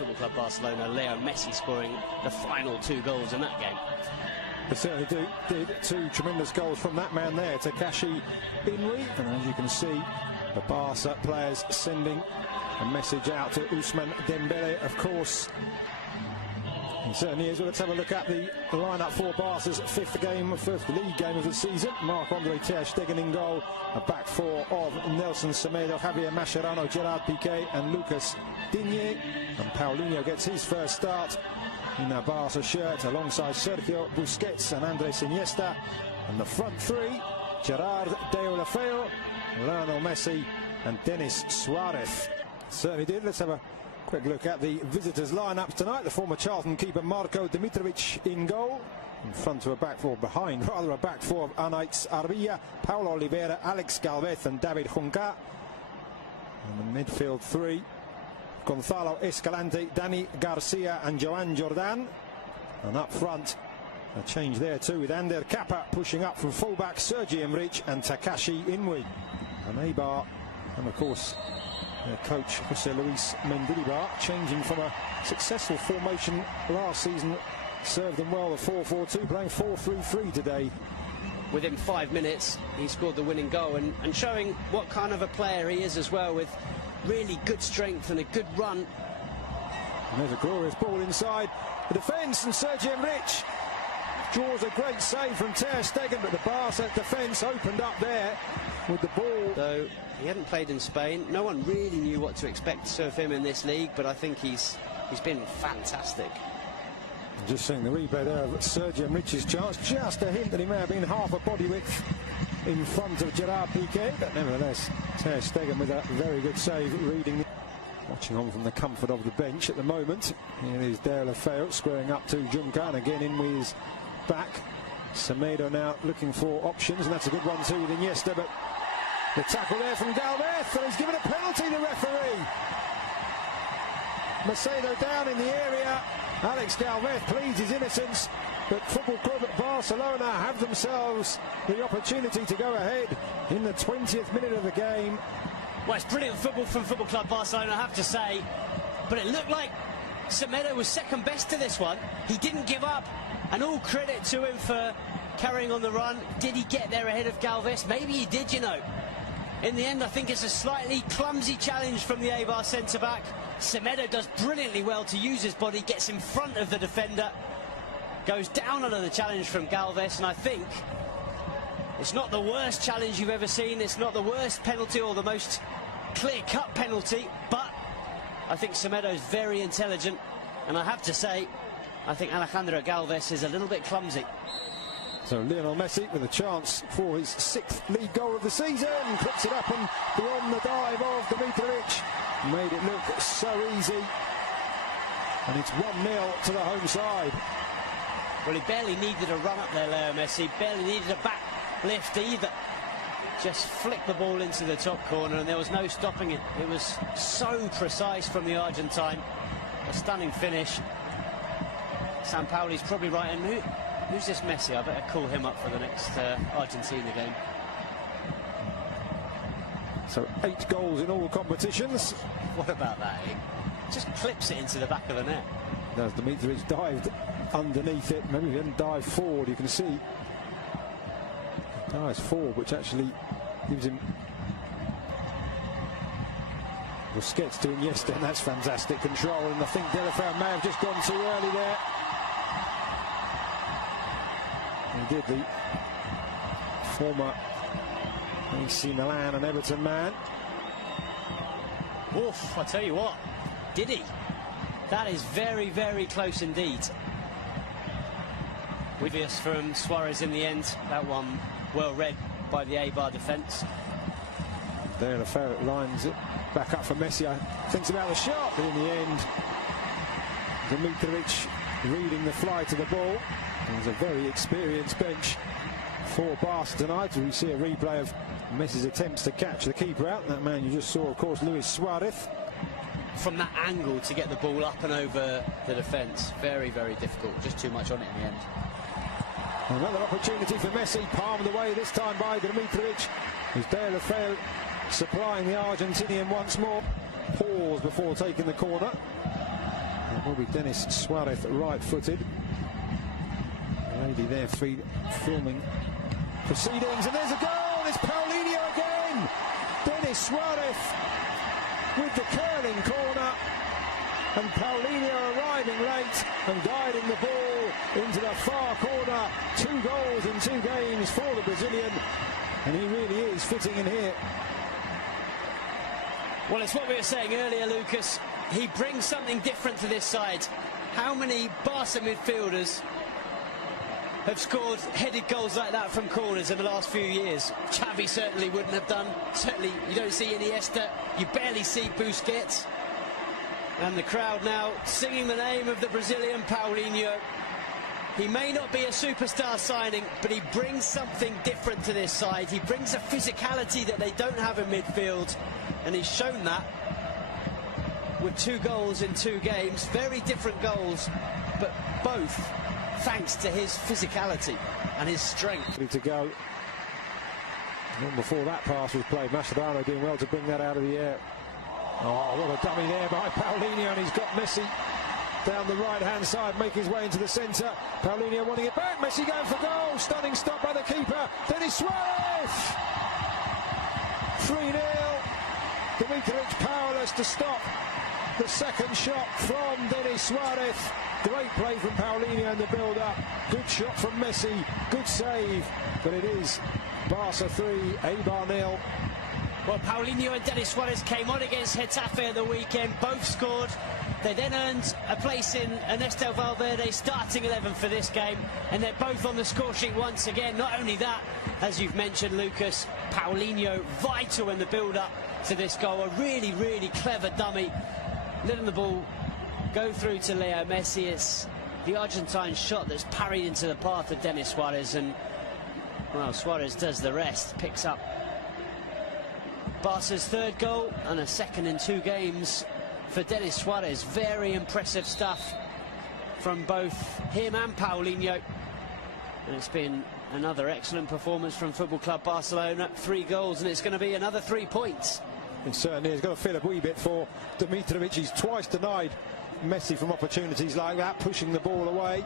Football Club Barcelona, Leo Messi scoring the final 2 goals in that game. They certainly did 2 tremendous goals from that man there, Takashi Inui. And as you can see, the Barca players sending a message out to Ousmane Dembele, of course. He certainly is. Well, let's have a look at the lineup for Barca's fifth league game of the season. Marc-Andre ter Stegen in goal. A back 4 of Nelson Semedo, Javier Mascherano, Gerard Piqué and Lucas Digne. And Paulinho gets his first start in a Barca shirt alongside Sergio Busquets and Andres Iniesta. And the front 3, Gerard Deulofeu, Lionel Messi and Denis Suarez. Certainly did. Let's have a quick look at the visitors' lineups tonight. The former Charlton keeper Marko Dimitrovic in goal. In front of a back 4, behind rather, a back 4 of Anaïs Arbilla, Paulo Oliveira, Alex Galvez and David Junca. And the midfield 3, Gonzalo Escalante, Dani Garcia and Joan Jordan. And up front, a change there too, with Ander Kappa pushing up from fullback, Sergi Emrich and Takashi Inui. And Eibar, and of course their coach José Luis Mendilibar, changing from a successful formation last season, served them well, the 4-4-2, playing 4-3-3 today. Within 5 minutes he scored the winning goal and showing what kind of a player he is as well, with really good strength and a good run. And there's a glorious ball inside the defence, and Sergi Emrich draws a great save from ter Stegen, but the Barca defence opened up there with the ball. Though he hadn't played in Spain, no one really knew what to expect of him in this league, but I think he's been fantastic. Just seeing the replay there of Sergi Emrich's chance, just a hint that he may have been half a body width in front of Gerard Piqué, but nevertheless ter Stegen with a very good save, reading, watching on from the comfort of the bench at the moment. Here is Deulofeu squaring up to Junca, and again in with his back. Semedo now looking for options, and that's a good one too with Iniesta, but the tackle there from Galvez, and he's given a penalty, the referee. Macedo down in the area. Alex Galvez pleads his innocence, but Football Club Barcelona have themselves the opportunity to go ahead in the 20th minute of the game. Well, it's brilliant football from Football Club Barcelona, I have to say, but it looked like Semedo was second best to this one. He didn't give up, and all credit to him for carrying on the run. Did he get there ahead of Galvez? Maybe he did, you know. In the end, I think it's a slightly clumsy challenge from the Eibar centre-back. Semedo does brilliantly well to use his body, gets in front of the defender, goes down under the challenge from Galvez, and I think it's not the worst challenge you've ever seen. It's not the worst penalty or the most clear-cut penalty, but I think Semedo's very intelligent, and I have to say, I think Alejandro Galvez is a little bit clumsy. So Lionel Messi with a chance for his 6th league goal of the season, clips it up and beyond the dive of Dimitrovic. Made it look so easy, and it's 1-0 to the home side. Well, he barely needed a run up there, Leo Messi, barely needed a back lift either. Just flicked the ball into the top corner and there was no stopping it. It was so precise from the Argentine. A stunning finish. Sampaoli's probably right, and who's this Messi? I better call him up for the next Argentina game. So 8 goals in all competitions. What about that? He just clips it into the back of the net. As Dimitrovic dived underneath it, maybe he didn't dive forward, you can see. Dives forward, which actually gives him Busquets to Iniesta, and that's fantastic control, and I think Deulofeu may have just gone too early there. He did, the former AC Milan and Everton man. Oof, I tell you what, did he? That is very, very close indeed. Obvious from Suarez in the end. That one well read by the Eibar defence. Deulofeu lines it back up for Messi. Thinks about the shot, but in the end, Dimitrovic reading the fly to the ball. There's a very experienced bench for Barca tonight. We see a replay of Messi's attempts to catch the keeper out. That man you just saw, of course, Luis Suarez. From that angle to get the ball up and over the defence, very, very difficult. Just too much on it in the end. Another opportunity for Messi, palmed away this time by Dimitrovic. As Deulofeu supplying the Argentinian once more. Pause before taking the corner. That will be Denis Suarez, right-footed. The lady there filming proceedings, and there's a goal. It's Paulinho again. Denis Suarez with the curling corner, and Paulinho arriving late and guiding the ball into the far corner. 2 goals in 2 games for the Brazilian, and he really is fitting in here. Well, it's what we were saying earlier, Lucas. He brings something different to this side. How many Barca midfielders have scored headed goals like that from corners in the last few years? Xavi certainly wouldn't have done. Certainly you don't see Iniesta. You barely see Busquets. And the crowd now singing the name of the Brazilian Paulinho. He may not be a superstar signing, but he brings something different to this side. He brings a physicality that they don't have in midfield, and he's shown that with 2 goals in 2 games. Very different goals, but both thanks to his physicality and his strength. Ready to go. Long before that pass was played, Mascherano doing well to bring that out of the air. Oh, what a dummy there by Paulinho, and he's got Messi down the right-hand side, making his way into the centre. Paulinho wanting it back. Messi going for goal. Stunning stop by the keeper. Denis Suarez. 3-0. Dimitrovic powerless to stop the second shot from Denis Suarez. Great play from Paulinho in the build-up. Good shot from Messi. Good save. But it is Barca 3, Eibar 0. Well, Paulinho and Denis Suarez came on against Getafe at the weekend. Both scored. They then earned a place in Ernesto Valverde's starting 11 for this game, and they're both on the score sheet once again. Not only that, as you've mentioned, Lucas, Paulinho vital in the build-up to this goal. A really, really clever dummy, letting the ball go through to Leo Messi. It's the Argentine shot that's parried into the path of Denis Suarez, and well, Suarez does the rest, picks up Barca's 3rd goal and a 2nd in 2 games for Denis Suarez. Very impressive stuff from both him and Paulinho. And it's been another excellent performance from Football Club Barcelona. 3 goals, and it's going to be another 3 points. And certainly he's got to feel a wee bit for Dimitrovic. He's twice denied Messi from opportunities like that, pushing the ball away.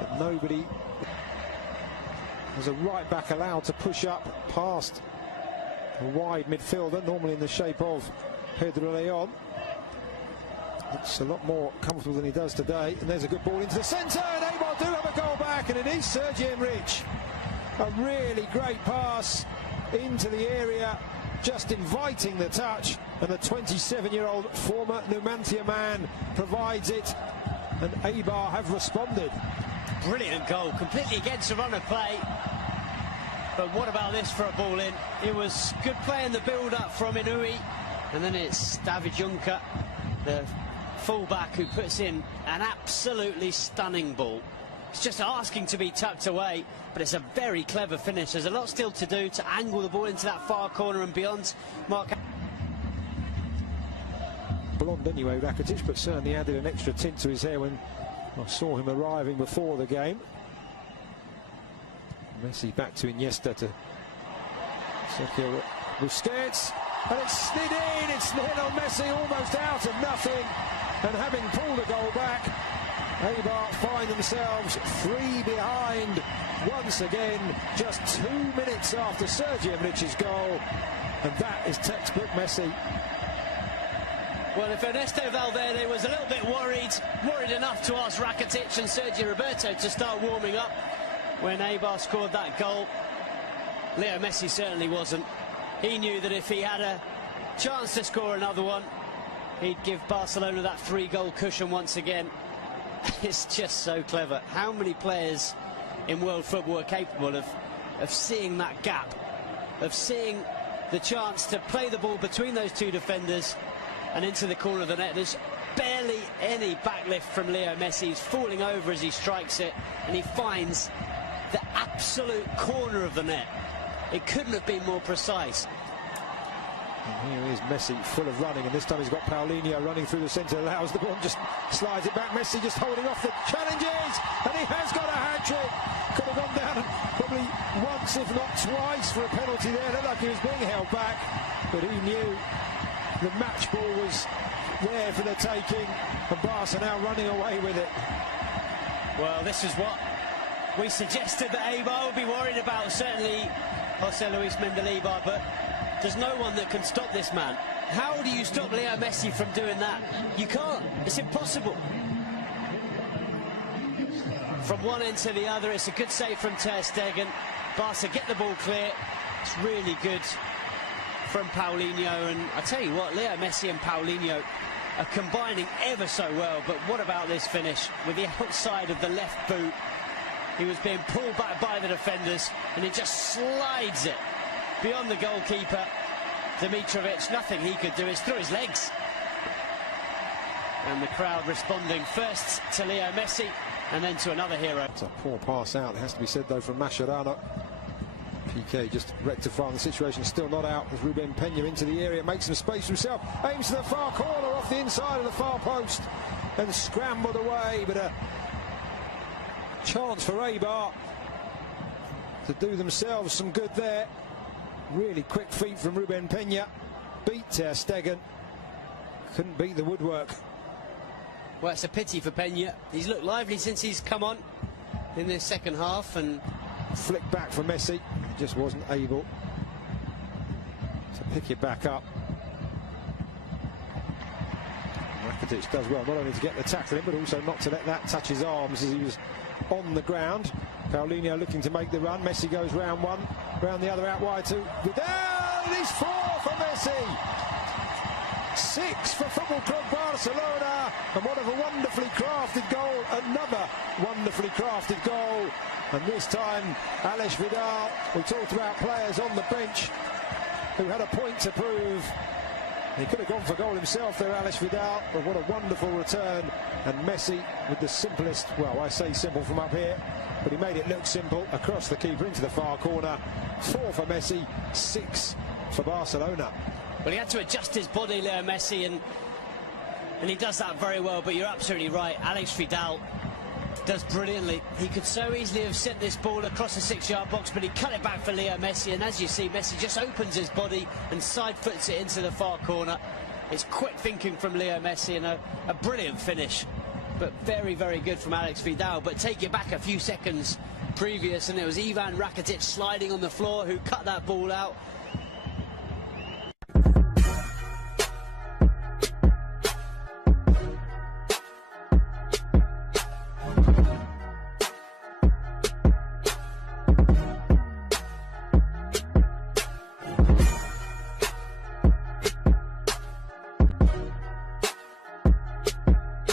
But nobody. There's a right back allowed to push up past a wide midfielder, normally in the shape of Pedro Leon. Looks a lot more comfortable than he does today. And there's a good ball into the centre, and Eibar do have a goal back, and it is Sergi Enrich. A really great pass into the area, just inviting the touch, and the 27-year-old former Numancia man provides it, and Eibar have responded. Brilliant goal, completely against the run of play. But what about this for a ball in? It was good play in the build-up from Inui, and then it's David Juncker, the full-back, who puts in an absolutely stunning ball. It's just asking to be tucked away, but it's a very clever finish. There's a lot still to do to angle the ball into that far corner and beyond. Mark. Blonde anyway, Rakitic, but certainly added an extra tint to his hair when I saw him arriving before the game. Messi back to Iniesta to Sergio Busquets, and it's slid in. It's Lionel Messi almost out of nothing, and having pulled a goal back, Eibar find themselves 3 behind once again, just 2 minutes after Sergi Enrich's goal, and that is textbook Messi. Well, if Ernesto Valverde was a little bit worried enough to ask Rakitic and Sergio Roberto to start warming up when Eibar scored that goal, Leo Messi certainly wasn't. He knew that if he had a chance to score another one, he'd give Barcelona that 3-goal cushion once again. It's just so clever. How many players in world football are capable of seeing that gap, of seeing the chance to play the ball between those 2 defenders and into the corner of the net? There's barely any backlift from Leo Messi. He's falling over as he strikes it, and he finds the absolute corner of the net. It couldn't have been more precise. And here is Messi, full of running, and this time he's got Paulinho running through the centre, allows the ball and just slides it back. Messi just holding off the challenges, and he has got a hat-trick. Could have gone down probably once, if not twice, for a penalty there. Looked like he was being held back, but he knew the match ball was there for the taking, and Barca now running away with it. Well, this is what we suggested that Eibar would be worried about, certainly Jose Luis Mendilibar, but there's no one that can stop this man. How do you stop Leo Messi from doing that? You can't. It's impossible. From one end to the other, it's a good save from Ter Stegen. Barca get the ball clear. It's really good from Paulinho, and I tell you what, Leo Messi and Paulinho are combining ever so well. But what about this finish with the outside of the left boot? He was being pulled back by the defenders, and he just slides it beyond the goalkeeper, Dimitrovic. Nothing he could do. It's through his legs. And the crowd responding first to Leo Messi and then to another hero. It's a poor pass out, it has to be said though, from Mascherano. PK just rectifying the situation, still not out with Ruben Peña into the area, makes some space for himself, aims to the far corner off the inside of the far post and scrambled away, but a chance for Eibar to do themselves some good there. Really quick feet from Ruben Peña, beat Ter Stegen, couldn't beat the woodwork. Well, it's a pity for Peña. He's looked lively since he's come on in this second half, and flick back for Messi, just wasn't able to pick it back up. Rakitic does well not only to get the tackle in, but also not to let that touch his arms as he was on the ground. Paulinho looking to make the run. Messi goes round one, round the other, out wide to Vidal. It is 4 for Messi. 6 for Football Club Barcelona, and what a wonderfully crafted goal, another wonderfully crafted goal, and this time Alex Vidal. We talked about players on the bench who had a point to prove. He could have gone for goal himself there, Alex Vidal, but what a wonderful return, and Messi with the simplest, well, I say simple from up here, but he made it look simple, across the keeper into the far corner. 4 for Messi, 6 for Barcelona. Well, he had to adjust his body, Leo Messi, and he does that very well. But you're absolutely right. Alex Vidal does brilliantly. He could so easily have sent this ball across the 6-yard box, but he cut it back for Leo Messi. And as you see, Messi just opens his body and side foots it into the far corner. It's quick thinking from Leo Messi, and a brilliant finish. But very, very good from Alex Vidal. But take it back a few seconds previous, and it was Ivan Rakitic sliding on the floor who cut that ball out.